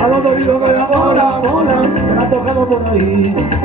A los oídos de la bola, me ha tocado por ahí.